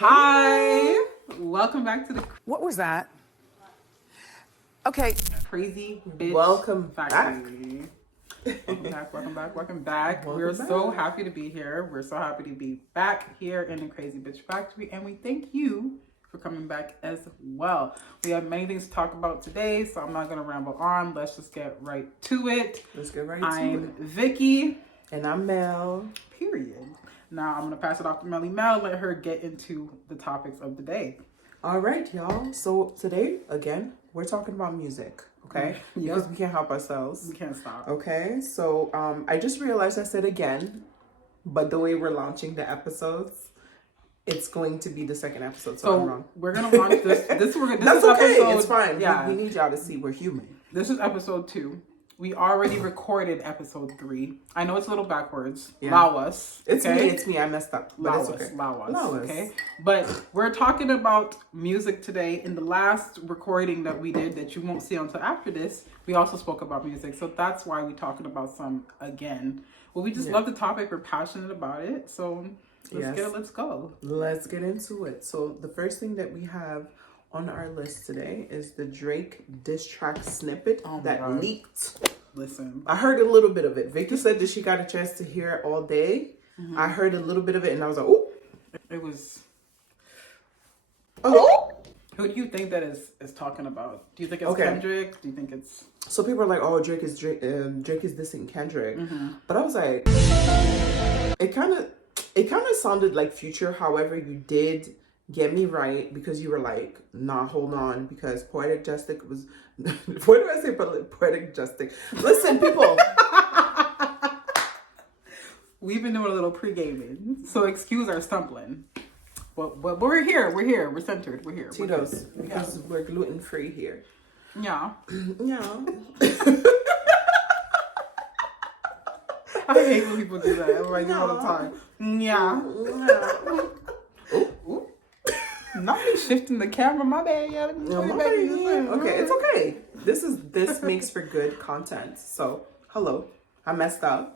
Hi, welcome back to the What was that? Okay. Crazy Bitch Welcome Factory. Welcome back. We're so happy to be here. We're so happy to be back here in the Crazy Bitch Factory, and we thank you for coming back as well. We have many things to talk about today, so I'm not going to ramble on. Let's just get right to it. Let's get right to it. I'm Vicky. And I'm Mel. Period. Now I'm going to pass it off to Melly Mel, let her get into the topics of the day. All right, y'all. So today, again, we're talking about music, okay? Yep. Because we can't help ourselves. We can't stop. Okay, so I just realized I said again, but the way we're launching the episodes, it's going to be the second episode, so I'm wrong. We're going to launch this. That's okay. Episode, it's fine. Yeah. We need y'all to see we're human. This is episode 2. We already recorded episode 3. I know it's a little backwards. Yeah. Allow us. It's okay? me. I messed up. But Allow it's us. okay. Allow us. Allow us. Okay. But we're talking about music today. In the last recording that we did that you won't see until after this, we also spoke about music. So that's why we're talking about some again. Well, we just love the topic. We're passionate about it. So let's go. Let's get into it. So the first thing that we have on our list today is the Drake diss track snippet that leaked. Listen, I heard a little bit of it. Vicky said that she got a chance to hear it all day. Mm-hmm. I heard a little bit of it and I was like, oh. it was... Oh. Who do you think that is talking about? Do you think it's Kendrick? Do you think it's... So people are like, oh, Drake is dissing Kendrick. Mm-hmm. But I was like, it kind of sounded like Future. However, you did get me right because you were like, nah, hold on, because Poetic Justice was... What do I say? Poetic Justice. Listen, people. We've been doing a little pre-gaming, so excuse our stumbling. But we're here. We're centered. We're here. Tito's, because we're gluten-free here. Yeah. Yeah. I hate when people do that. Everybody do it all the time. Yeah. Not me shifting the camera, my bad. Yeah, Okay, it's okay. This makes for good content. So, hello, I messed up.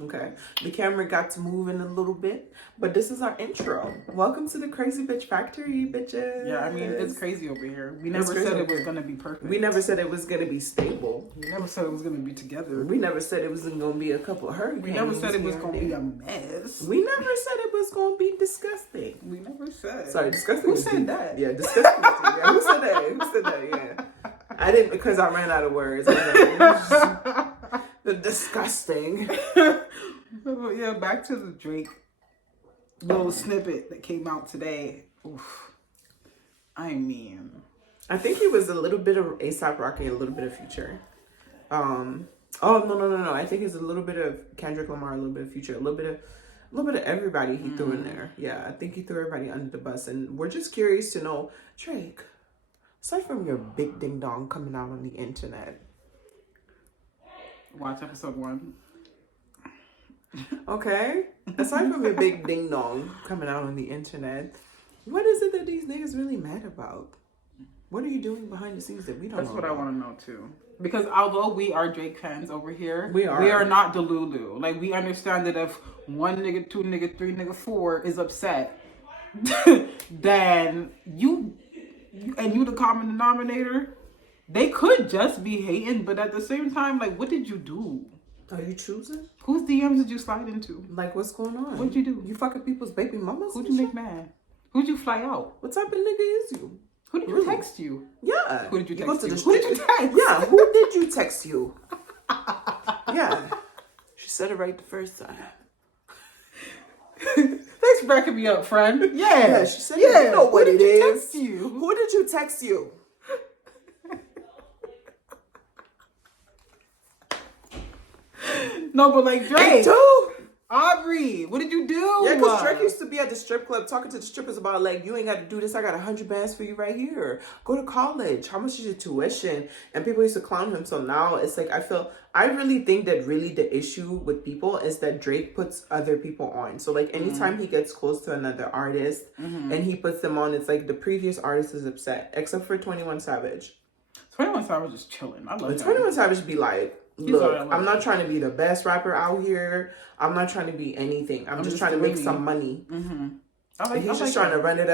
Okay, the camera got to move in a little bit, but this is our intro. Welcome to the Crazy Bitch Factory, bitches. Yeah, I mean, it's crazy over here. We never said it was gonna be perfect. We never said it was gonna be stable. We never said it was gonna be together. We never said it was gonna be a couple of hurricanes. We never said it was gonna be a mess. We never said it was gonna be disgusting. We never said. Sorry, disgusting. Who said that? Yeah, disgusting. Yeah, who said that? Who said that? Yeah, I didn't, because I ran out of words. The disgusting. Yeah, back to the Drake little snippet that came out today. Oof. I mean, I think he was a little bit of A$AP Rocky, a little bit of Future. Oh no. I think it's a little bit of Kendrick Lamar, a little bit of Future, a little bit of everybody he threw in there. Yeah, I think he threw everybody under the bus, and we're just curious to know, Drake, aside from your big ding dong coming out on the internet. Watch episode 1. Okay. Aside from your big ding dong coming out on the internet, what is it that these niggas really mad about? What are you doing behind the scenes that we don't know? That's what I want to know too. Because although we are Drake fans over here, we are not Delulu. Like, we understand that if 1 nigga, 2 nigga, 3 nigga, 4 is upset, then you the common denominator. They could just be hating, but at the same time, like, what did you do? Are you choosing? Whose DMs did you slide into? Like, what's going on? What'd you do? You fucking people's baby mamas? Who'd you make mad? Who'd you fly out? What type of nigga is you? Who did you text you? Yeah. Who did you text Who did you text? Yeah, who did you text you? Yeah. She said it right the first time. Thanks for backing me up, friend. Yeah. She said, you know what it is. Text you? Who did you text you? No, but like Drake. Me too. Aubrey, what did you do? Yeah, because Drake used to be at the strip club talking to the strippers about, like, you ain't got to do this. I got 100 bands for you right here. Go to college. How much is your tuition? And people used to clown him. So now it's like, I really think that really the issue with people is that Drake puts other people on. So, like, anytime he gets close to another artist and he puts them on, it's like the previous artist is upset, except for 21 Savage. 21 Savage is chilling. I love him. 21 Savage be like, look, I'm not trying to be the best rapper out here. I'm not trying to be anything. I'm just trying to make some money. He's just trying to run it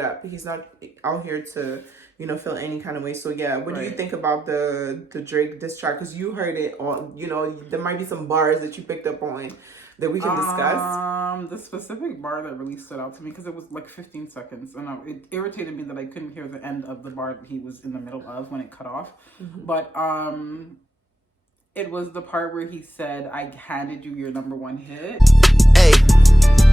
up. He's not out here to, you know, feel any kind of way. So yeah, what do you think about the Drake diss track? Because you heard it on, you know, there might be some bars that you picked up on that we can discuss. The specific bar that really stood out to me, because it was like 15 seconds, and it irritated me that I couldn't hear the end of the bar that he was in the middle of when it cut off. But it was the part where he said, "I handed you your #1 hit." Hey,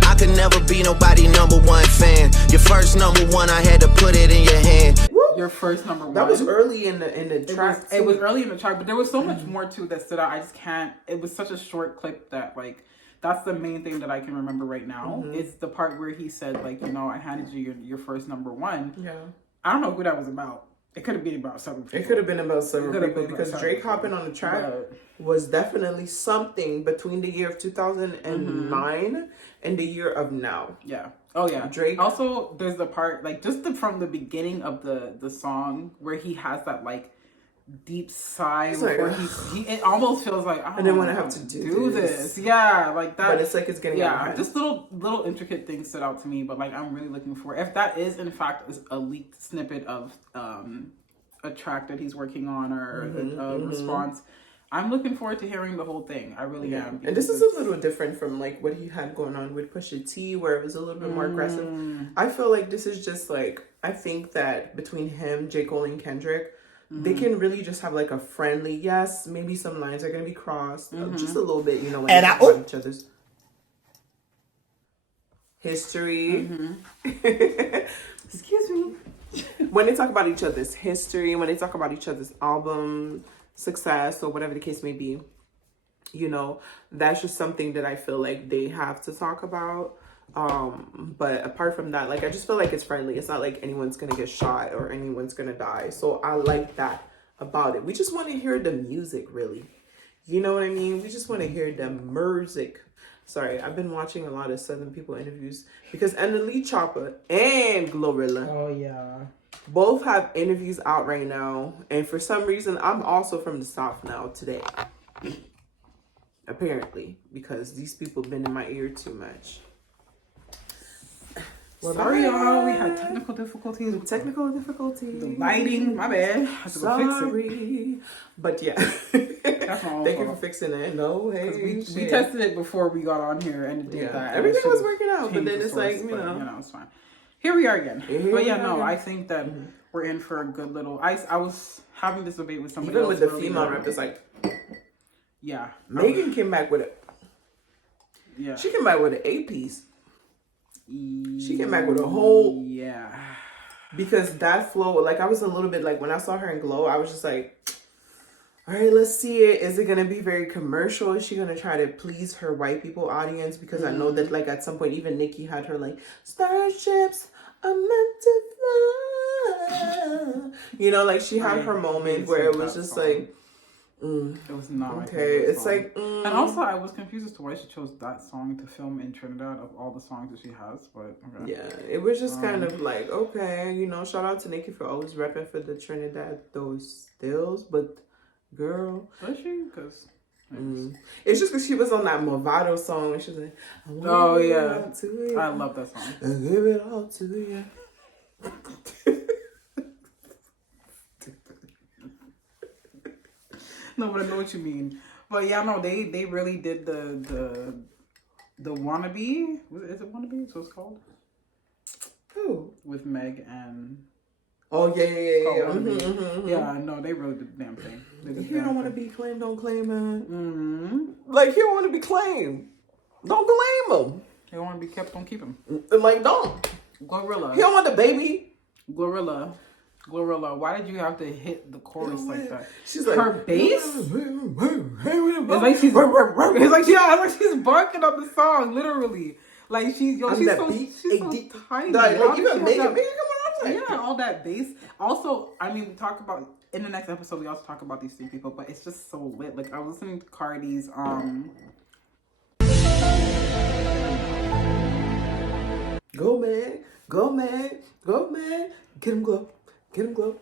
I could never be nobody #1 fan. Your first #1, I had to put it in your hand. Your first #1. That was early in the track. It was early in the track, but there was so much more to it that stood out. I just can't. It was such a short clip that, like, that's the main thing that I can remember right now. Is the part where he said, like, you know, I handed you your first #1. Yeah. I don't know who that was about. It could have been about several people. It could have been about several people because Drake hopping on the track was definitely something between the year of 2009 and the year of now. Yeah. Oh yeah. Drake. Also, there's the part, like, just from the beginning of the song where he has that, like, deep sigh where he it almost feels like I didn't want to have to do this. Yeah, like that. But it's like it's getting out of hand. Just little intricate things stood out to me, but like I'm really looking for, if that is in fact a leaked snippet of a track that he's working on or a response. I'm looking forward to hearing the whole thing. I really am. And this is a little different from like what he had going on with Pusha T, where it was a little bit more aggressive. I feel like this is just like, I think that between him, J. Cole, and Kendrick, they can really just have like a friendly, yes, maybe some lines are going to be crossed, just a little bit, you know, when they talk about each other's history. Excuse me. When they talk about each other's history, when they talk about each other's album success or whatever the case may be, you know, that's just something that I feel like they have to talk about. But apart from that, like, I just feel like it's friendly. It's not like anyone's gonna get shot or anyone's gonna die. So I like that about it. We just want to hear the music, really. You know what I mean? We just want to hear the music. Sorry, I've been watching a lot of Southern people interviews because Annalise Chopper and Glorilla both have interviews out right now. And for some reason, I'm also from the South now today. Apparently, because these people have been in my ear too much. Sorry, y'all. We had technical difficulties. The Lighting, my bad. Sorry. But yeah. Thank you for fixing it. No, hey. We tested it before we got on here and it did that. Everything was working out, but then it's like, you know, it's fine. Here we are again. I think that we're in for a good little. I was having this debate with somebody else. Even with the female rap, it's like, yeah. Megan came back with it. Yeah. She came back with an 8-piece. She came back with a whole, because that flow, like, I was a little bit like, when I saw her in Glow, I was just like, all right, let's see it. Is it going to be very commercial? Is she going to try to please her white people audience? Because I know that, like, at some point, even Nicki had her, like, starships are meant to fly. You know, like, she had her moment where it was just like, it was not okay. It's like, and also I was confused as to why she chose that song to film in Trinidad of all the songs that she has. But okay. Yeah, it was just kind of like, okay, you know, shout out to Nicki for always repping for the Trinidad those stills, but girl, does she? Because it's just because she was on that Movado song and she was like, oh yeah, I love that song. I give it all to you. No, but I know what you mean. But yeah, no, they really did the wannabe. Is it wannabe? That's what it's called. Who? With Meg and. Oh yeah. Yeah, no, they really did the damn thing. If you don't want to be claimed, don't claim it. Like, you don't want to be claimed, don't claim him. They want to be kept, don't keep him. Like, don't. Glorilla. He don't want the baby. Glorilla, why did you have to hit the chorus like that? She's like, her bass. It's like she's barking up the song, literally. Like she's so tiny. Like even Megan, come on, yeah, all that bass. Also, I mean, we talk about in the next episode. We also talk about these three people, but it's just so lit. Like I was listening to Cardi's Go man, go man, go man. Get him glow, get him glow,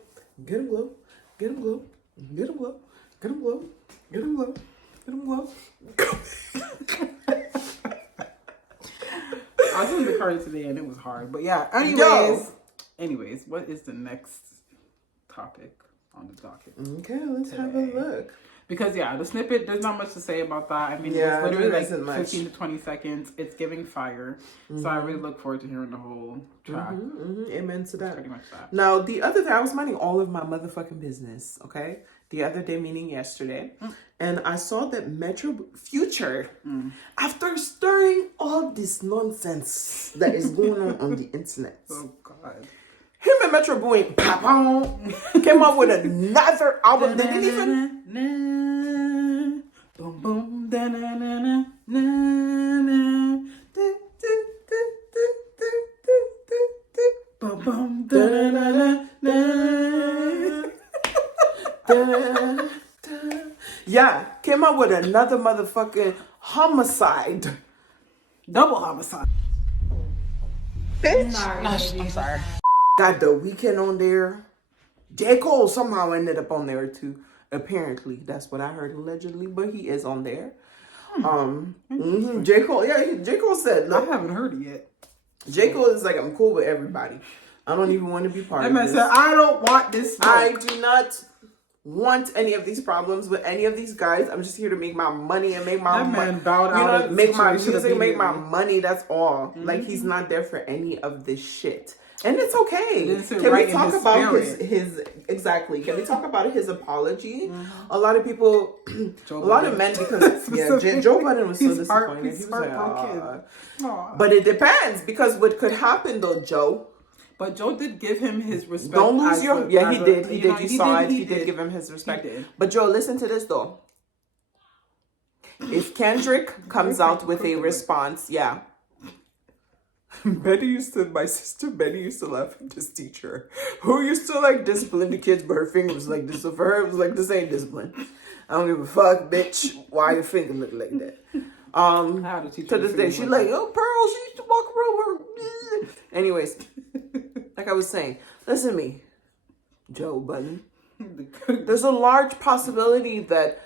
get him glow, get him glow, get him glow, get him glow, get him glow, get him glow. I was in the car today and it was hard. But yeah, anyways, what is the next topic on the docket? Okay, let's have a look. Because the snippet, there's not much to say about that. I mean, Yeah, it's literally there like isn't 15 to 20 seconds. It's giving fire. So I really look forward to hearing the whole track. Amen to that. Pretty much that. Now, the other day, I was minding all of my motherfucking business, okay? The other day, meaning yesterday. And I saw that Metro Future, after stirring all this nonsense that is going on the internet. Oh, God. Him and Metro Boomin came up with another album. They didn't even... Boom, boom, da, na, na, na, na, na. Boom, boom, da, na, na, na. Yeah, came up with another motherfucking homicide. Double homicide. Bitch. I'm sorry. Got The Weeknd on there. J. Cole somehow ended up on there too. Apparently, that's what I heard allegedly, but he is on there. J. Cole, J. Cole said, I look, haven't heard it yet. J. Cole is like, I'm cool with everybody. I don't even want to be part That of man this. said, I don't want this smoke. I do not want any of these problems with any of these guys. I'm just here to make my money and make my That money. man bowed out of the make my situation music, make my immediately. money. That's all. Like, he's not there for any of this shit. And it's okay. didn't sit Can right we in talk his about spirit. his exactly? Can we talk about his apology? A lot of people, a lot of men, because Joe Budden was so disappointed. He was like, Aw. but it depends, because what could happen though, Joe? But Joe did give him his respect. Don't lose as your. a- Yeah, as he a- did. He you did. know, You saw it. He did did. give him his respect. He did. But Joe, listen to this though. If Kendrick comes out with a response, my sister Betty used to laugh at this teacher who used to like discipline the kids, but her finger was like this. So for her, it was like, this ain't discipline. I don't give a fuck, bitch. Why your finger look like that? To this day, she like, oh, Pearl, she used to walk around her. Anyways, like I was saying, listen to me, Joe Budden. There's a large possibility that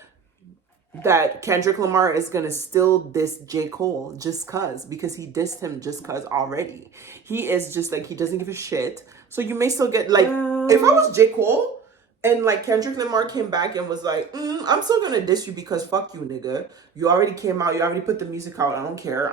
Kendrick Lamar is gonna still diss J. Cole because he dissed him just cause already. He is just like, he doesn't give a shit. So you may still get like, if I was J. Cole and like Kendrick Lamar came back and was like, I'm still gonna diss you because fuck you, nigga. You already came out, you already put the music out, I don't care.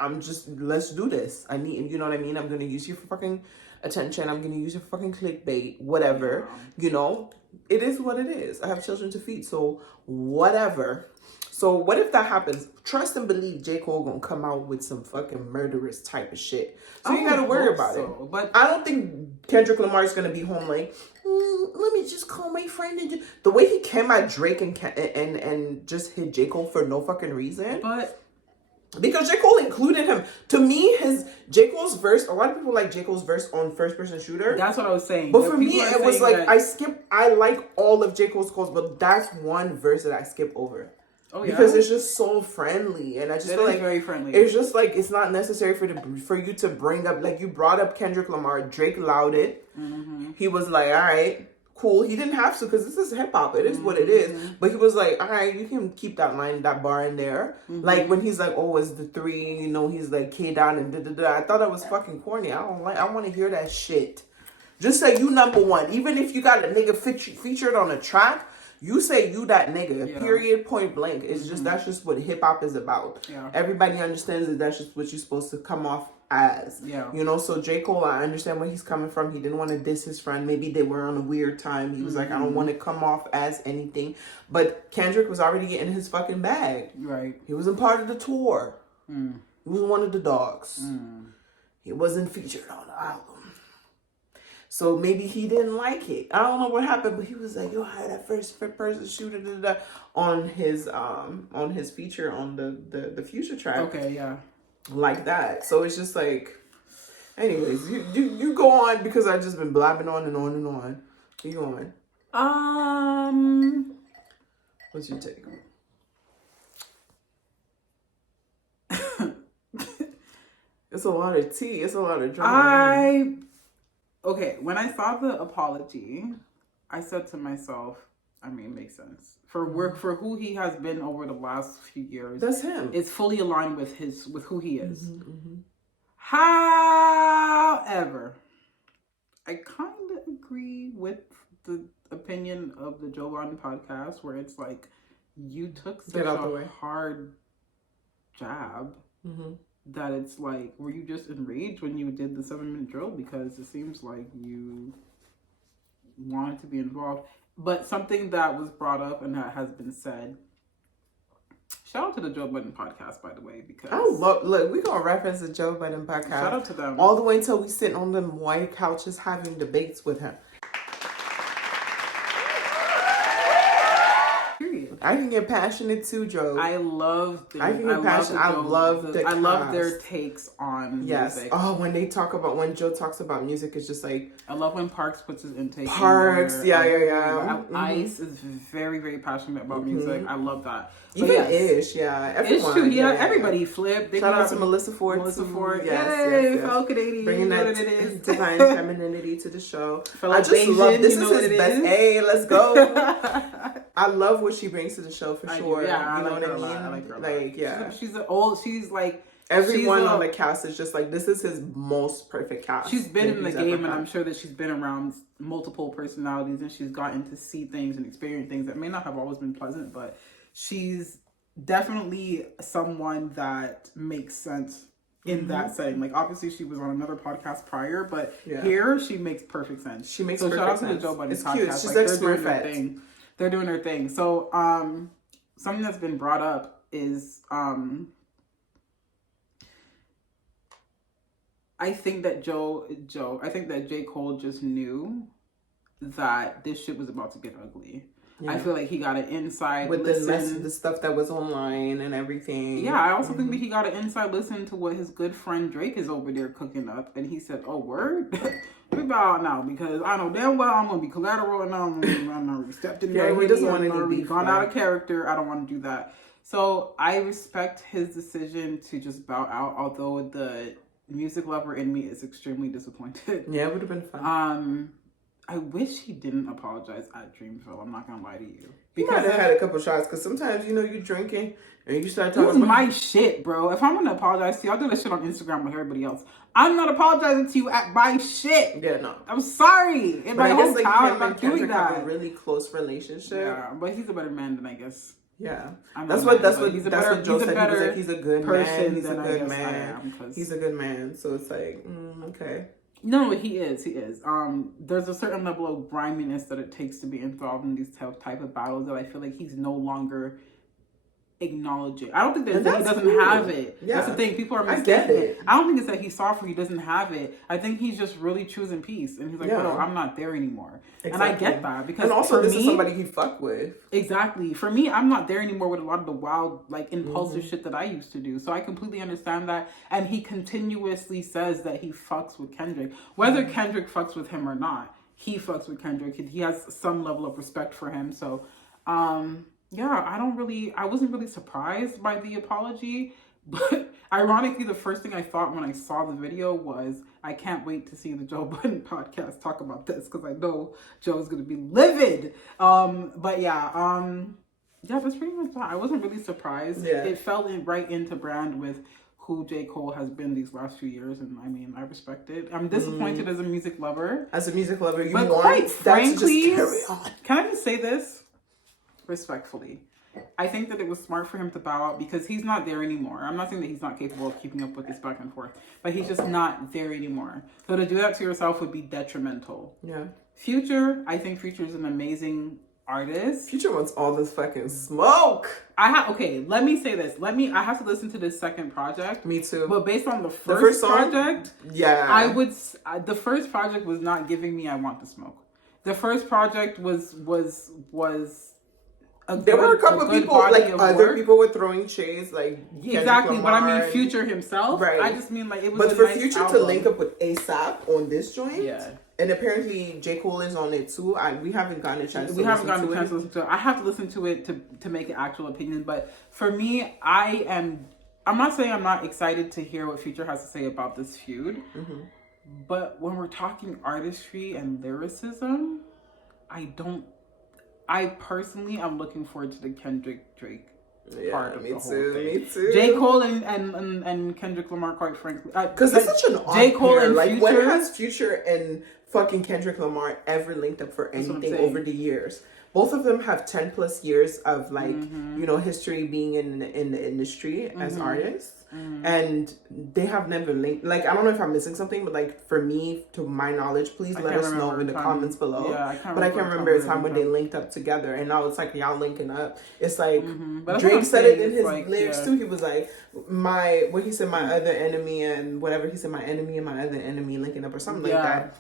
Let's do this. You know what I mean? I'm gonna use you for fucking attention. I'm gonna use you for fucking clickbait, whatever. You know, it is what it is. I have children to feed, so whatever. So what if that happens? Trust and believe J. Cole gonna come out with some fucking murderous type of shit. So you gotta worry about it. But I don't think Kendrick Lamar is gonna be home like, let me just call my friend and the way he came at Drake and just hit J. Cole for no fucking reason. But because J. Cole included him. To me, J. Cole's verse, a lot of people like J. Cole's verse on First Person Shooter. that's what I was saying. But for me, it was like, that, I like all of J. Cole's calls, but that's one verse that I skip over. oh, yeah? Because it's just so friendly, and I just feel like very friendly. it's just like, it's not necessary for you to bring up, like, you brought up Kendrick Lamar, Drake allowed it. He was like, all right, cool. He didn't have to, because this is hip hop. It is what it is. But he was like, all right, you can keep that bar in there. Like when he's like, oh, it's the 3, you know, he's like K down and da-da-da. I thought that was fucking corny. I want to hear that shit. Just say you number one. Even if you got a nigga featured on a track, you say you that nigga, period, point blank. It's just, that's just what hip hop is about. Yeah. Everybody Everybody understands that that's just what you're supposed to come off as. Yeah. You know, so J. Cole, I understand where he's coming from. He didn't want to diss his friend. Maybe they were on a weird time. He was like, I don't want to come off as anything. But Kendrick was already getting his fucking bag. Right. He wasn't part of the tour. He was one of the dogs. He wasn't featured on the album. So maybe he didn't like it. I don't know what happened, but he was like, yo, I had that first person shooter on his feature on the Future track. Okay, yeah. Like that. So it's just like, anyways, you go on, because I've just been blabbing on and on and on. You go on. What's your take? It's a lot of tea. It's a lot of drama. Okay, when I saw the apology, I said to myself, I mean, it makes sense. For who he has been over the last few years. That's him. It's fully aligned with who he is. However, I kind of agree with the opinion of the Joe Rogan podcast where it's like, you took such a hard jab that it's like, were you just enraged when you did the 7-minute drill? Because it seems like you wanted to be involved. But something that was brought up and that has been said, shout out to the Joe Budden podcast, by the way, because look, we're gonna reference the Joe Budden podcast. Shout out to them all the way until we sit on them white couches having debates with him. Period. I can get passionate too, Joe. I love their takes on music. Oh, when Joe talks about music, it's just like, I love when Parks puts his intake. Yeah. Ice is very, very passionate about music. I love that. Even Ish, everyone. It's true. Everybody flipped. Shout out to Melissa Ford. Yes. Fellow Canadian. Bringing that divine femininity to the show. I just love this. Is his best. Hey, let's go. I love what she brings to the show for sure. Yeah, you know what I mean? I like her a lot. Like, yeah. She's like everyone on the cast is just like, this is his most perfect cast. She's been in the game, and I'm sure that she's been around multiple personalities, and she's gotten to see things and experience things that may not have always been pleasant, but she's definitely someone that makes sense in that setting. Like, obviously she was on another podcast prior, but here she makes perfect sense. She makes so perfect shout out sense. to the Joe Budden podcast. Cute. She's like, like they're doing their Smurfette. thing. They're doing their thing. So something that's been brought up is I think that I think that J. Cole just knew that this shit was about to get ugly. Yeah. I feel like he got an inside with listen. the stuff that was online and everything. Yeah, I also think that he got an inside listen to what his good friend Drake is over there cooking up, and he said, "Oh, word." We bow out now because I know damn well I'm gonna be collateral and I'm already stepped in there. He doesn't want to any beef. Gone out of character. I don't want to do that. So I respect his decision to just bow out. Although the music lover in me is extremely disappointed. Yeah, it would have been fun. I wish he didn't apologize at Dreamville. I'm not gonna lie to you. Because I had a couple shots. Because sometimes you're drinking and you start talking. This is my shit, bro. If I'm gonna apologize to you, I'll do that shit on Instagram with everybody else. I'm not apologizing to you at my shit. Yeah, no. I'm sorry. In my hometown, I'm not doing that. Have a really close relationship. Yeah, but he's a better man than I guess. Yeah, that's what Joe said. He was like, he's a good man. He's a good man. He's a good man. So it's like, okay. No, he is. There's a certain level of griminess that it takes to be involved in these type of battles that I feel like he's no longer acknowledging. I don't think that he doesn't have it. Yeah. That's the thing. People are mistaken. I get it. I don't think it's that he's sorry he doesn't have it. I think he's just really choosing peace. And he's like, bro, I'm not there anymore. Exactly. And I get that. Because and also this is somebody he fuck with. Exactly. For me, I'm not there anymore with a lot of the wild, like, impulsive shit that I used to do. So I completely understand that. And he continuously says that he fucks with Kendrick. Whether Kendrick fucks with him or not, he fucks with Kendrick. He has some level of respect for him. So, yeah, I wasn't really surprised by the apology, but ironically, the first thing I thought when I saw the video was, I can't wait to see the Joe Budden podcast talk about this, because I know Joe's going to be livid. But yeah, that's pretty much that. I wasn't really surprised. Yeah. It fell right into brand with who J. Cole has been these last few years, and I mean, I respect it. I'm disappointed as a music lover. You but want quite frankly, to just carry on. Can I just say this? Respectfully, I think that it was smart for him to bow out because he's not there anymore. I'm not saying that he's not capable of keeping up with this back and forth, but he's just not there anymore. So to do that to yourself would be detrimental. Yeah. Future, I think Future is an amazing artist. Future wants all this fucking smoke. Let me say this. I have to listen to this second project. Me too. But based on the first project, yeah, the first project was not giving me I want the smoke. The first project was there were a couple of people, like other people were throwing shades, like exactly. But I mean, Future himself, right? I just mean like it was. But for nice Future album to link up with ASAP on this joint, yeah. And apparently J. Cole is on it too. We haven't gotten a chance. We haven't gotten a chance to listen to it. I have to listen to it to make an actual opinion. But for me, I'm not saying I'm not excited to hear what Future has to say about this feud. Mm-hmm. But when we're talking artistry and lyricism, I personally am looking forward to the Kendrick Drake part of me the whole too, thing. me too. J. Cole and Kendrick Lamar, quite frankly, because it's such an odd J. Cole pair. and Like, Future. when has Future and fucking Kendrick Lamar ever linked up for That's what I'm anything saying. over the years? Both of them have 10 plus years of like, Mm-hmm. you know, history being in the industry as artists. And they have never linked. Like, I don't know if I'm missing something, but like, for me, to my knowledge, please let us know in the comments below. Yeah, but I can't remember a time when they linked up together, and now it's like y'all linking up. It's like But Drake said it in it's his like, lyrics yeah. too. He was like, what he said, my other enemy, and whatever he said, my enemy and my other enemy linking up or something like that.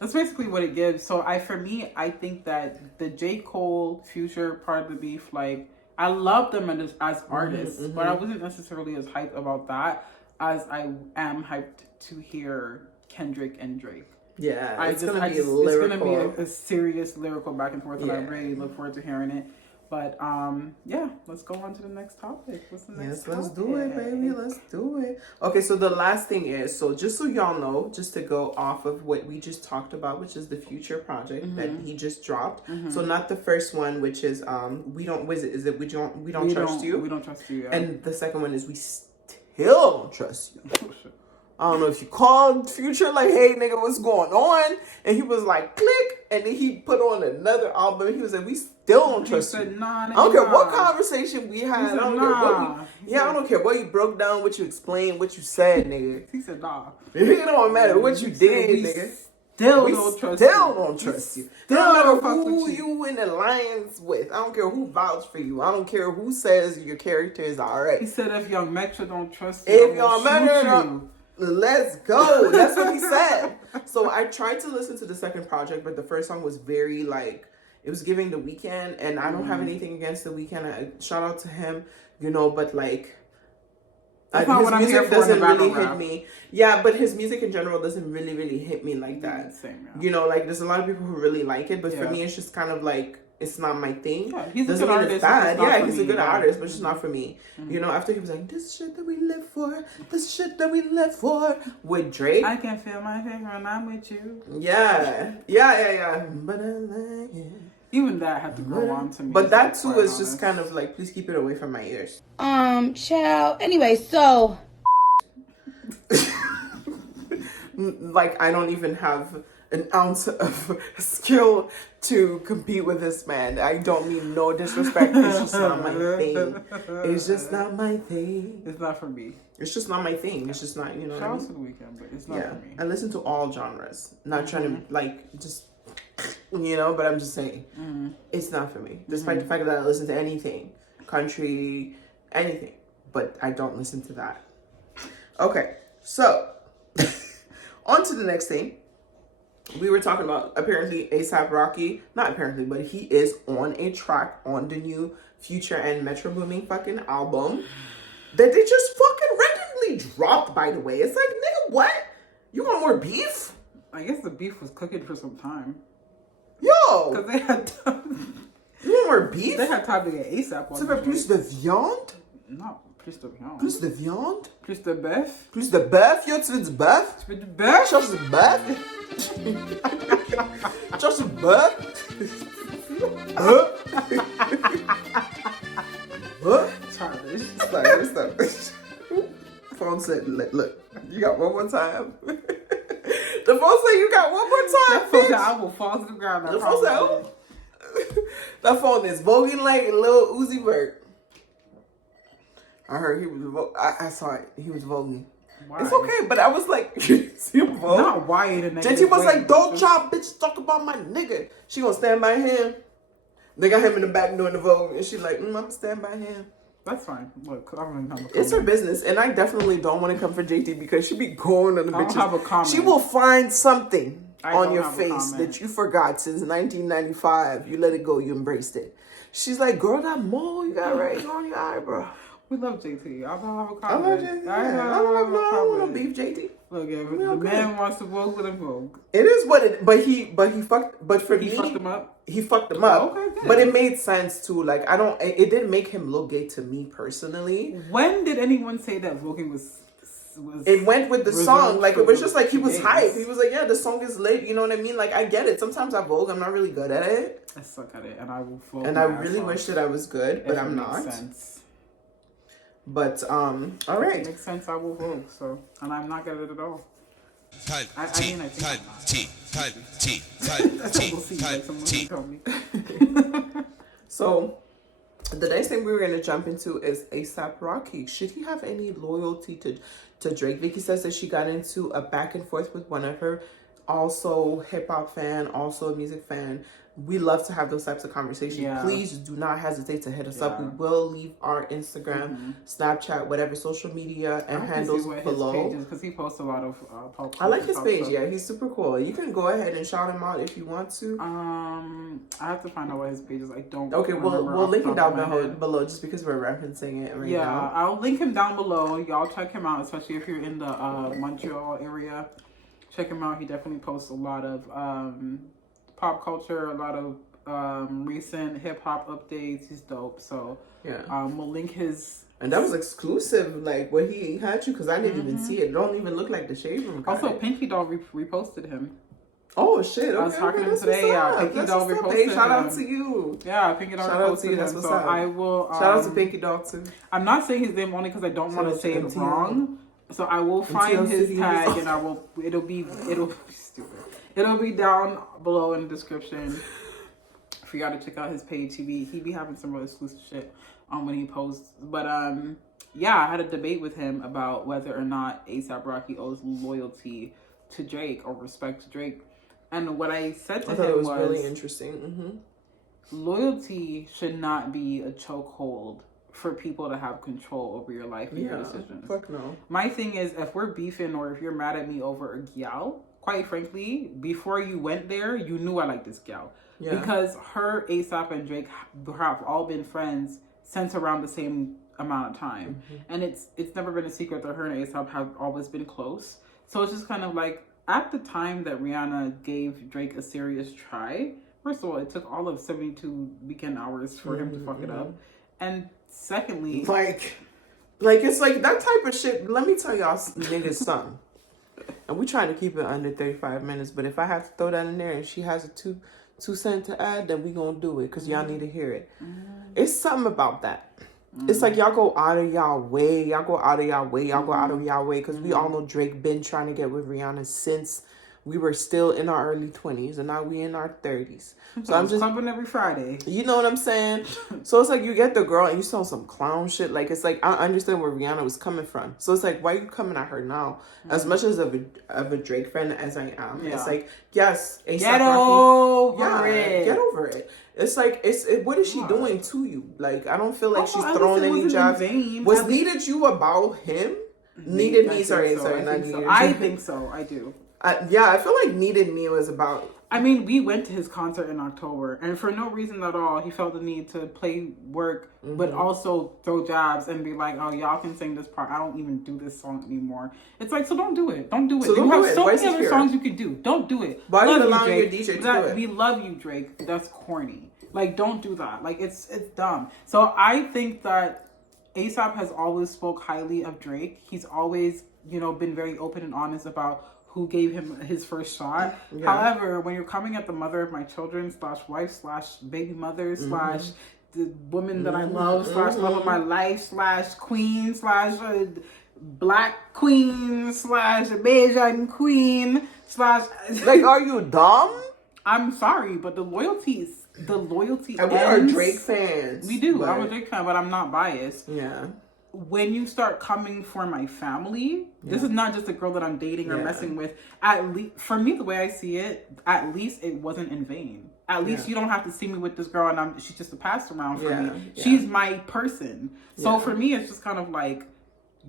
That's basically what it gives. So I think that the J. Cole Future part of the beef, like, I love them as artists, but I wasn't necessarily as hyped about that as I am hyped to hear Kendrick and Drake. Yeah, It's gonna be a serious lyrical back and forth, and I really look forward to hearing it. But yeah, let's go on to the next topic. What's the next topic? Let's do it, baby. Let's do it. Okay, so the last thing is, so just so y'all know, just to go off of what we just talked about, which is the Future project that he just dropped. So not the first one, which is we don't trust you. We don't trust you. Yeah. And the second one is we still don't trust you. I don't know if you called Future like, hey, nigga, what's going on? And he was like, click. And then he put on another album. And he was like, we still don't trust you. Nah, I don't care what conversation we had. Said, I don't care I don't care what you broke down, what you explained, what you said, nigga. He said, nah. It don't matter what you did, nigga. Still We don't trust still you. don't trust you. Still No matter don't fuck who with you. you in alliance with. I don't care who vouched for you. I don't care who says your character is alright. He said, if Young Metro don't trust you, If I y'all will shoot matter, you. let's go. That's what he said. So I tried to listen to the second project, but the first song was very like, it was giving The Weeknd, and I don't have anything against The Weeknd. Shout out to him, you know, but like, That's not his what I'm here music for in doesn't the battle really hit rap. me. Yeah, but his music in general doesn't really hit me like that. Same, yeah. You know, like there's a lot of people who really like it, but for Yeah. me, it's just kind of like, it's not my thing. Yeah, he's a Doesn't good mean artist, it's it's bad. just not Yeah, for he's a me, good yeah. artist, but it's just not for me. You know, after he was like, this shit that we live for, this shit that we live for, with Drake. I can feel my favorite when I'm with you. Yeah. But I like it. Even that had to grow on to me. But to that be too quite is just honest. kind of like, please keep it away from my ears. Child. Anyway, so Like, I don't even have an ounce of skill to compete with this man. I don't mean no disrespect. It's just not my thing. It's just not my thing. It's not for me. It's just not my thing. It's just not, you know what I Shout out mean? to The Weeknd, but it's not Yeah. for me. I listen to all genres. Not trying to, like, just, you know, but I'm just saying. It's not for me. Despite the fact that I listen to anything. Country, anything. But I don't listen to that. Okay. So, on to the next thing. We were talking about, apparently, A$AP Rocky. Not apparently, but he is on a track on the new Future and Metro Boomin fucking album that they just fucking randomly dropped, by the way. It's like, nigga, what? You want more beef? I guess the beef was cooking for some time. Yo! Because they had time. You want more beef? They had time to get ASAP on Ça fait plus de viande? Non, plus de viande. Plus de viande? Plus de bœuf. Plus de bœuf? Yo, tu veux du bœuf? Tu veux du bœuf? Cherche du bœuf? Cherche du bœuf? Huh? Huh? Childish. Stop. Phone said, look, you got one more time. The phone said you got one more time, That phone said, bitch. I will fall to the ground. I The phone said, promise oh. That phone is voguing like Lil Uzi Vert. I heard he was, I saw it. He was voguing. Why? It's okay, but I was like, see him vogue? Not why in a negative JT was way, like, don't but y'all bitches talk about my nigga. She gonna stand by him. They got him in the back doing the vogue, and she like, I'm gonna stand by him. That's fine. Look, I don't even have a It's her comment. business, and I definitely don't want to come for JT because she be going on the I don't bitches. have a comment. She will find something I on don't your have a face comment. that you forgot since 1995. You let it go, you embraced it. She's like, girl, that mole you got right on your eyebrow. We love JT. I don't have a I love comment. JT. I I don't have a don't want comment. to beef JT. Look, if We the okay. man wants to vogue with a vogue. It is what it, but he fucked, but for He me, fucked him up. he fucked him up. Okay, good. But it made sense too. Like, it didn't make him look gay to me personally. When did anyone say that voguing was It went with the reserved song. Like, it was for just like he was gays? hyped. He was like, yeah, the song is lit. You know what I mean? Like, I get it. Sometimes I vogue. I'm not really good at it. I suck at it, and I will vogue. And my I ass really off wish that I was good, but if it I'm makes not. sense. But all If right. it makes sense, I will vote. So, and I'm not good at it at all. Cut I T, mean, I think cut I'm not. T, cut T, cut T, We'll see. cut Like someone T. can tell me. So the next thing we're gonna jump into is ASAP Rocky. Should he have any loyalty to Drake? Vicky says that she got into a back and forth with one of her, also hip hop fan, also a music fan. We love to have those types of conversations. Yeah. Please do not hesitate to hit us up. Yeah. We will leave our Instagram, Snapchat, whatever social media and handles below. Because he posts a lot of pop I like his pop page. stuff. Yeah, he's super cool. You can go ahead and shout him out if you want to. I have to find out what his page is. I don't. Okay, we'll remember we'll off link the him top down of my head. below just because we're referencing it right Yeah, now. I'll link him down below. Y'all check him out, especially if you're in the Montreal area. Check him out. He definitely posts a lot of pop culture, a lot of recent hip hop updates. He's dope. So Yeah. we'll link his. And that was exclusive, like what he had you, because I didn't even see it. It don't even look like the shade room guy. Also, Pinky Doll reposted him. Oh shit! Okay, I was talking to him that's today. what's Yeah, up. Pinky That's Doll what's up. reposted Hey, shout out him. to you. Yeah, Pinky Doll Shout out to reposted you. That's him. what's So up. I will. Shout out to Pinky Doll too. I'm not saying his name only because I don't want to say it MTL. wrong. So I will find MTL his City. tag and I will. It'll be stupid. It'll be down below in the description. For y'all to check out his page. He be having some really exclusive shit when he posts. But yeah, I had a debate with him about whether or not ASAP Rocky owes loyalty to Drake or respect to Drake. And what I said to I thought him it was really interesting. loyalty should not be a chokehold for people to have control over your life and your decisions. Fuck no. My thing is, if we're beefing or if you're mad at me over a gal, quite frankly, before you went there, you knew I liked this gal. Yeah. Because her, ASAP, and Drake have all been friends since around the same amount of time. And it's never been a secret that her and ASAP have always been close. So it's just kind of like, at the time that Rihanna gave Drake a serious try, first of all, it took all of 72 weekend hours for him to fuck it up. And secondly... Like it's like that type of shit. Let me tell y'all niggas something. And we trying to keep it under 35 minutes, but if I have to throw that in there and she has a two cent to add, then we gonna do it because y'all need to hear it. It's something about that. It's like y'all go out of y'all way, because we all know Drake been trying to get with Rihanna since we were still in our early 20s, and now we in our 30s. So I'm just clubbing every Friday. You know what I'm saying? So it's like you get the girl and you saw some clown shit. Like, it's like, I understand where Rihanna was coming from. So it's like, why are you coming at her now? As much as of a Drake fan as I am, it's like, yes, A$AP Get Rocky, over it. Get over it. It's like, what is she doing to you? Like, I don't feel like she's at throwing least it any wasn't jabs. in vain. Was At least- needed you about him? Needed me, sorry, not needed. I think so. I do. Yeah, I feel like needed me was about. I mean, we went to his concert in October, and for no reason at all, he felt the need to play work, but also throw jabs and be like, "Oh, y'all can sing this part. I don't even do this song anymore." It's like, so don't do it. Don't do it. So you don't have do it. so Why many is he other here? songs you could do. Don't do it. Why are you Love allowing your Drake. DJ to That- do it? We love you, Drake. That's corny. Like, don't do that. Like, it's dumb. So I think that A$AP has always spoke highly of Drake. He's always, been very open and honest about who gave him his first shot. Yeah. However, when you're coming at the mother of my children / wife / baby mother / the woman that I love / love of my life / queen / black queen / Bayesian queen / Like, are you dumb? I'm sorry, but the loyalty And we are ends. Drake fans. We do. but- I'm a Drake fan, but I'm not biased. Yeah. When you start coming for my family, this is not just a girl that I'm dating or Yeah. messing with. At least for me, the way I see it, at least it wasn't in vain. At least you don't have to see me with this girl and she's just a pass around for me. Yeah. She's my person. So Yeah. for me, it's just kind of like,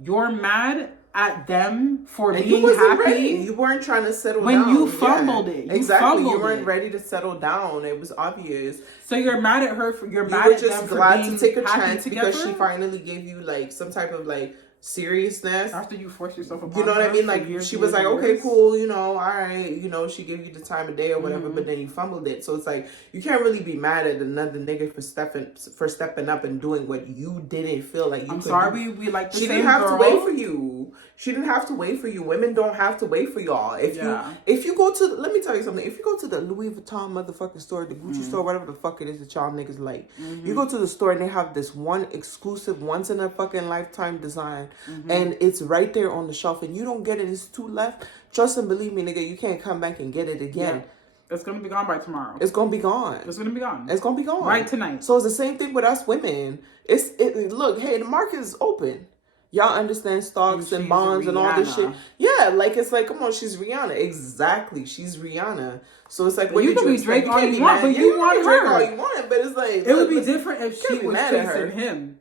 you're mad at them for And being you wasn't happy. ready. You weren't trying to settle When down. you fumbled it. You exactly. fumbled You weren't it. ready to settle down. It was obvious. So you're mad at her for you're You mad were at them just for glad being to take a happy chance together? because she finally gave you like some type of like seriousness. After you force yourself upon You know what I her mean? for Like, years she and was years like, and okay, years. cool, you know, all right, you know, she gave you the time of day or whatever, but then you fumbled it. So it's like, you can't really be mad at another nigga for stepping up and doing what you didn't feel like you I'm could sorry, do. we like the She same didn't have girl. to wait for you. She didn't have to wait for you. Women don't have to wait for y'all. If you go to, let me tell you something. If you go to the Louis Vuitton motherfucking store, the Gucci store, whatever the fuck it is that y'all niggas like, you go to the store and they have this one exclusive, once in a fucking lifetime design, and it's right there on the shelf, and you don't get it. It's two left. Trust and believe me, nigga, you can't come back and get it again. Yeah. It's gonna be gone by tomorrow. It's gonna be gone. It's gonna be gone. It's gonna be gone right tonight. So it's the same thing with us women. Look, hey, the market is open. Y'all understand stocks and bonds and all this shit. Yeah, like, it's like, come on, she's Rihanna. Exactly, she's Rihanna. So it's like, what you did can you be Drake expect? all you want, but you want Drake her. all you want, but it's like, it would be different if she was chasing him.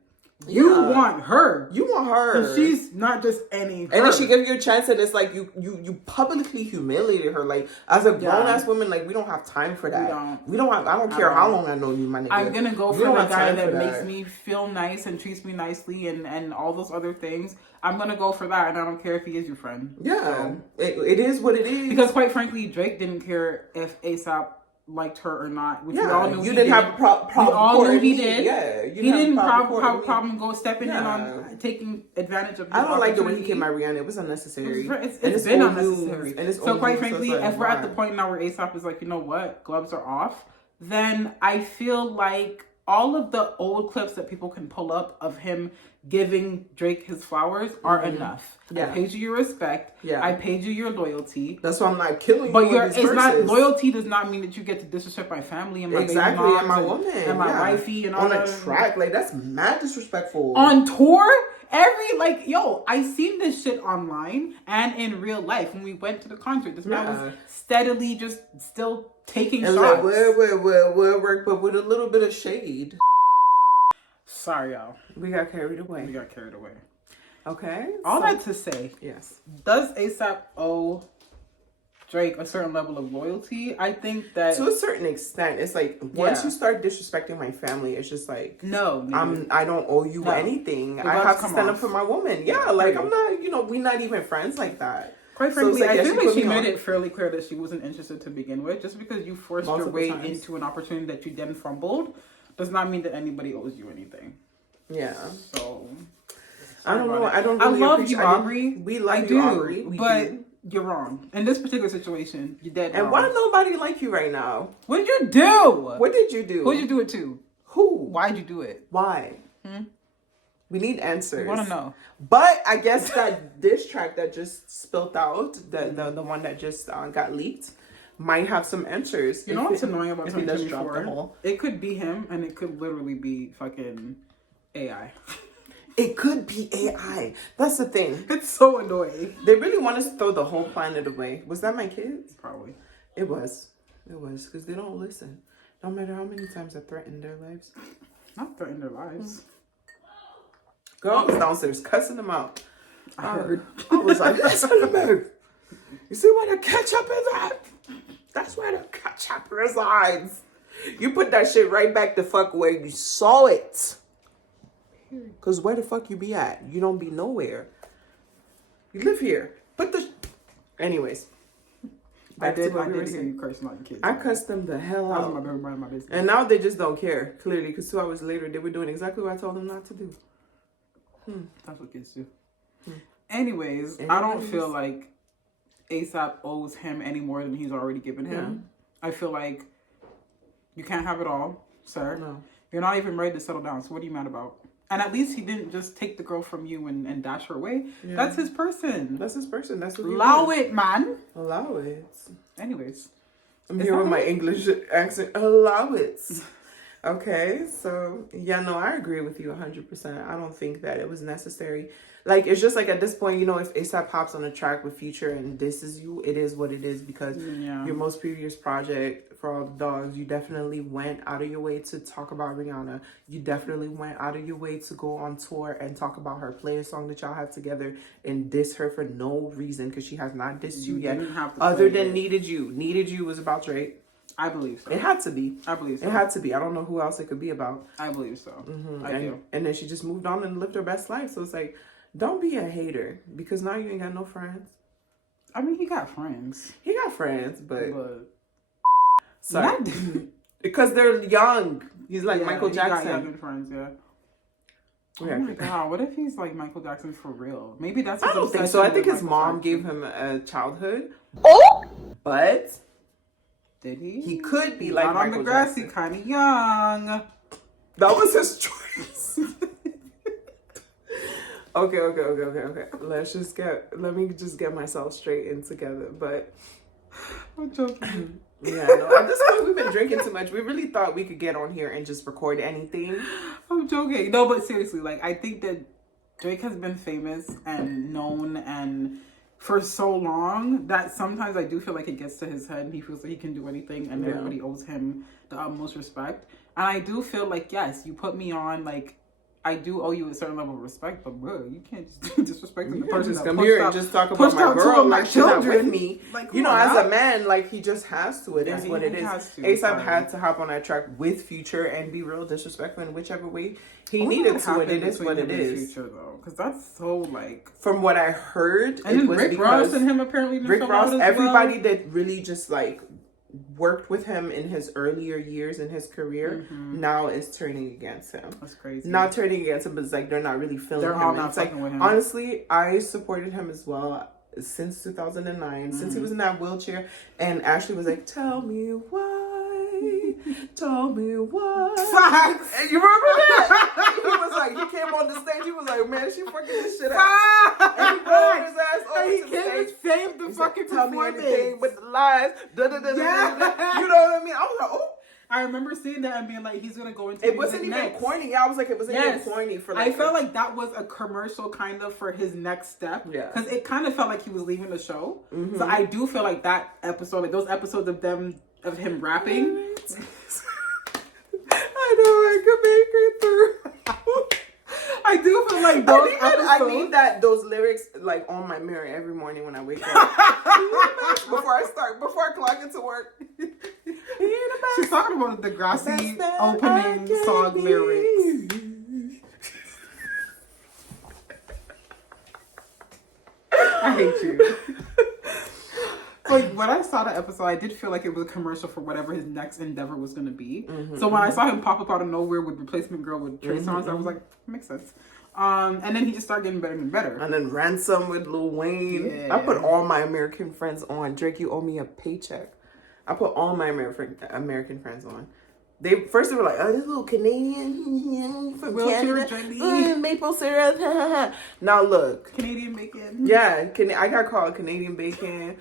You want her. You want her. And she's not just any her. And then she gave you a chance, and it's like you publicly humiliated her. Like, as a grown ass woman, like, we don't have time for that. We don't have. I don't care how long I know you, my nigga. I'm gonna go for the guy that makes me feel nice and treats me nicely and all those other things. I'm gonna go for that, and I don't care if he is your friend. Yeah, so, it is what it is. Because quite frankly, Drake didn't care if ASAP liked her or not, which we all knew you didn't have a problem. We all knew he did. Yeah, he didn't have a problem go stepping in on taking advantage of. I don't like the way he came at Rihanna. It was unnecessary. It's been unnecessary. So quite frankly, if we're at the point now where ASAP is like, you know what, gloves are off, then I feel like all of the old clips that people can pull up of him giving Drake his flowers are enough. I paid you your respect. I paid you your loyalty. That's why I'm not killing you. But not loyalty does not mean that you get to disrespect my family and my baby moms and my woman and my wifey and all that. On a track, like, that's mad disrespectful. On tour, I seen this shit online and in real life when we went to the concert. This man was steadily just still taking shots. Like, well, but with a little bit of shade. Sorry, y'all. We got carried away. Okay. All that to say, yes. Does ASAP owe Drake a certain level of loyalty? I think that to a certain extent, it's like once you start disrespecting my family, it's just like I don't owe you anything. I have to stand up for my woman. Yeah, like I'm not. We're not even friends like that. Quite frankly, I feel like she made it fairly clear that she wasn't interested to begin with. Just because you forced your way into an opportunity that you then fumbled does not mean that anybody owes you anything. Yeah. So I don't know. I don't. Really I love you, Aubrey. We like you, Aubrey. But you're wrong in this particular situation. You're dead wrong. And why nobody like you right now? What did you do? What did you do? Who did you do it to? Who? Why'd you do it? Why? We need answers. I want to know. But I guess that this track that just spilled out, the one that just got leaked, might have some answers. You know what's annoying about 2024? It could be him, and it could literally be fucking AI. It could be AI. That's the thing. It's so annoying. They really want us to throw the whole planet away. Was that my kids? Probably. It was. Because they don't listen. No matter how many times I threatened their lives. Not threaten their lives. Girl, I was downstairs cussing them out. I heard. I was like, listen to me. You see where the ketchup is at? That's where the ketchup resides. You put that shit right back the fuck where you saw it. Because where the fuck you be at? You don't be nowhere. You live here. Anyways. I did hear you cursing out your kids. I cussed them the hell out. That was my business. And now they just don't care, clearly. Because 2 hours later, they were doing exactly what I told them not to do. That's what kids do. Anyways, I don't feel like ASAP owes him any more than he's already given him. I feel like you can't have it all, sir. No. You're not even ready to settle down. So what are you mad about? And at least he didn't just take the girl from you and dash her away. Yeah. That's his person. That's his person. That's what Allow it, man. Allow it. Anyways. I'm here with my English accent. Allow it. Okay, so yeah, no, I agree with you 100%. I don't think that it was necessary. Like, it's just like at this point, if ASAP hops on a track with Future and this is you, it is what it is, because your most previous project, For All the Dogs, you definitely went out of your way to talk about Rihanna. You definitely went out of your way to go on tour and talk about her, play a song that y'all have together and diss her for no reason, because she has not dissed you yet. Other than Needed You. Needed You was about Drake. I believe so. It had to be. I believe so. It had to be. I don't know who else it could be about. I believe so. I do. And then she just moved on and lived her best life. So it's like, Don't be a hater because now you ain't got no friends. I mean, he got friends. He got friends, but sorry. Because they're young. He's like Yeah, Michael he got Jackson. young friends, yeah. Oh Yeah. my god, what if he's like Michael Jackson for real? Maybe that's his I don't think so. I think his mom gave him a childhood. Oh! But Did he? he could be He's like not on Michael the grass, Jackson. he's kind of young. That was his choice. Okay. Let me just get myself straight and together. But I'm joking. yeah, no, at this point we've been drinking too much. We really thought we could get on here and just record anything. I'm joking. No, but seriously, like, I think that Drake has been famous and known and for so long that sometimes I do feel like it gets to his head and he feels like he can do anything and everybody owes him the utmost respect. And I do feel like, yes, you put me on, like, I do owe you a certain level of respect, but bro, you can't just disrespect the person Just that come pushed here out, and just talk pushed about my out two girl of my like she's not with children. me. Like, You know, come on as now. a man, like he just has to. It is what it is. ASAP sorry. had to hop on that track with Future and be real disrespectful in whichever way he I wonder needed what to. And happened it is what between it him and is. Future, though, because that's so like. From what I heard, And then Rick Ross and him apparently didn't Rick fell Ross, out as everybody well. that really just like worked with him in his earlier years in his career now is turning against him. That's crazy. Not turning against him, but it's like they're not really feeling They're him. all And not it's like, fucking with him. honestly, I supported him as well since 2009, since he was in that wheelchair. And Ashley was like, "Tell me why, tell me why." Facts. And you remember that? He was like, he came on the stage. He was like, "Man, she fucking this shit up." And he rolled his ass over And he to the came stage. and saved the He's fucking like, "Tell me performance. anything but the lies." Da, da, da, da, da, da, da. You know what I mean? I was like, oh. I remember seeing that and being like, he's gonna go into It wasn't music even next. corny. I was like, it wasn't even corny for like. I felt like that was a commercial kind of for his next step. Yeah. Because it kind of felt like he was leaving the show. So I do feel like that episode, like those episodes of him rapping. I know I could make it through. I do feel like those episodes. I need those lyrics like on my mirror every morning when I wake up. before I clock into work. She's talking about the Degrassi Best opening that I song can lyrics. I hate you. Like, when I saw the episode, I did feel like it was a commercial for whatever his next endeavor was going to be. So when I saw him pop up out of nowhere with Replacement Girl with Trey Songz, I was like, makes sense. And then he just started getting better and better. And then Ransom with Lil Wayne. Yeah. I put all my American friends on. Drake, you owe me a paycheck. I put all my American friends on. They were like, oh, this little Canadian from Wheelchair Canada, trendy. maple syrup. Now look, Canadian bacon. yeah, I got called Canadian bacon,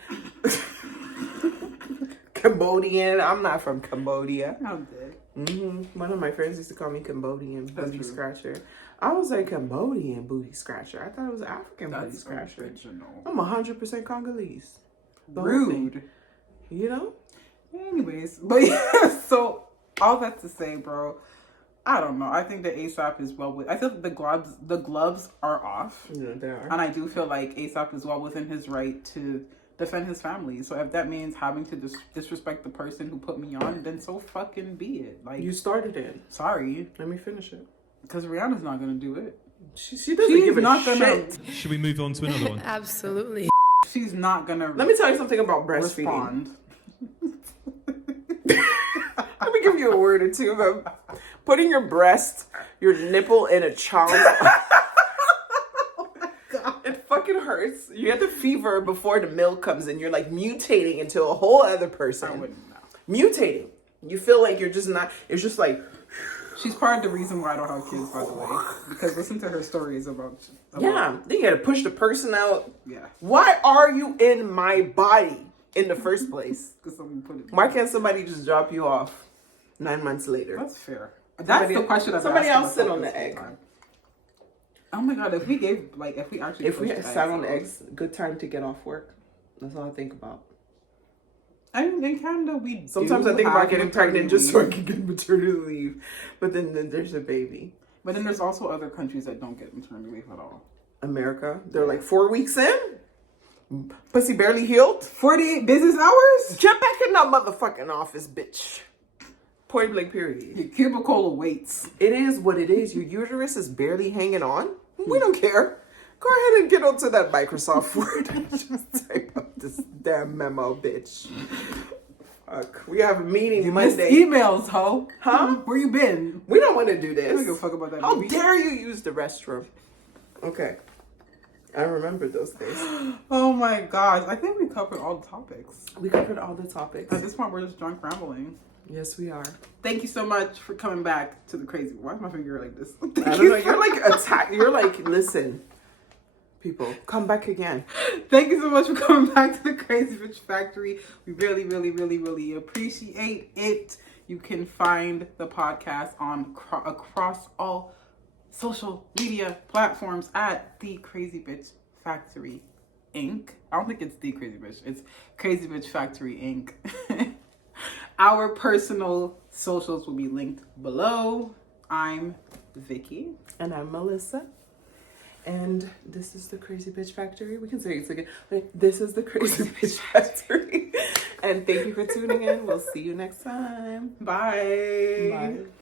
Cambodian. I'm not from Cambodia. I'm dead. One of my friends used to call me Cambodian booty true. scratcher. I was like Cambodian booty scratcher. I thought it was African booty That's scratcher. original. I'm 100% Congolese. The whole thing, Rude. you know. Anyways, but yeah, so all that to say, bro, I don't know. I think that ASAP is well with. I feel like the gloves are off, Yeah, they are. and I do feel like ASAP is well within his right to defend his family. So if that means having to disrespect the person who put me on, then so fucking be it. Like, You started it. sorry, Let me finish it. because Rihanna's not gonna do it. She doesn't She's give a not gonna. shit. Should we move on to another one? Absolutely. She's not gonna. Let me tell you something about breastfeeding. respond. Let me give you a word or two about putting your nipple in a child. It fucking hurts. You get the fever before the milk comes in. You're like mutating into a whole other person. I wouldn't know. Mutating. You feel like you're just not. It's just like. She's part of the reason why I don't have kids, by the way. Because listen to her stories about Yeah. Then you gotta push the person out. yeah. Why are you in my body in the first place? Because someone put it. Why can't somebody just drop you off 9 months later? That's fair. That's the question. Somebody else sit on the egg. Oh my god! If we actually If we pushed sat on out. eggs, good time to get off work. That's all I think about. I mean, in Canada, we Sometimes do I think have about getting maternity pregnant just so I leave. can get maternity leave. But then there's a baby. But then there's also other countries that don't get maternity leave at all. America, they're like 4 weeks in. Pussy barely healed. 48 business hours. Jump back in that motherfucking office, bitch. Point blank period. Your cubicle awaits. It is what it is. Your uterus is barely hanging on. We don't care. Go ahead and get onto that Microsoft Word and just type up this damn memo, bitch. Fuck. We have a meeting You missed Monday. emails, ho. Huh? Where you been? We don't want to do I don't give a this. fuck about that. How movie. dare you use the restroom? Okay. I remember those days. Oh my gosh. I think we covered all the topics. We covered all the topics. At this point, we're just drunk rambling. Yes, we are. Thank you so much for coming back to the crazy. Why is my finger like this? I don't know. You're like attack. You're like, listen, people, come back again. Thank you so much for coming back to the Crazy Bitch Factory. We really, really, really, really appreciate it. You can find the podcast on across all social media platforms at The Crazy Bitch Factory Inc. I don't think it's The Crazy Bitch. It's Crazy Bitch Factory Inc. Our personal socials will be linked below. I'm Vicky. And I'm Melissa. And this is the Crazy Bitch Factory. We can say it again. This is the Crazy Bitch Factory. And thank you for tuning in. We'll see you next time. Bye. Bye.